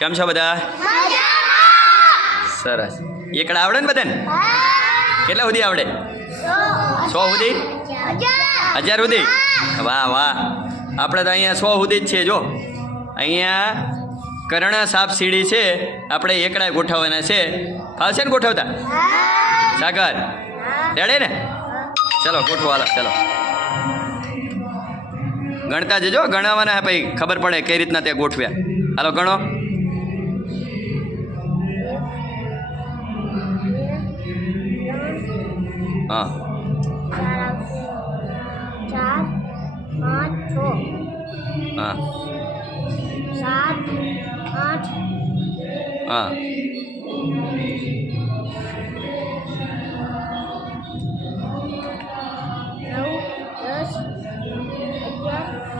કેમ છો બધા? સરસ. એકડા આવડે ને બધાને? કેટલા સુધી આવડે? 100 સુધી? 1000 સુધી? વાહ વાહ. આપણે તો અહીંયા 100 સુધી જ છે. જો અહીંયા કર્ણ સાપ સીડી છે, આપણે એકડા ગોઠવવાના છે. ફાવશે ને ગોઠવતા? સાગર રેડે ને? ચલો ગોઠવો, હાલો ચલો. ગણતા જજો, ગણવાના પછી ખબર પડે કઈ રીતના તે ગોઠવ્યા. હાલો ગણો. હા, 4 5 6 હા, 7 8 હા. 9 10 11 12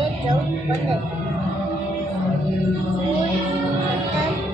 13 14 15 16 17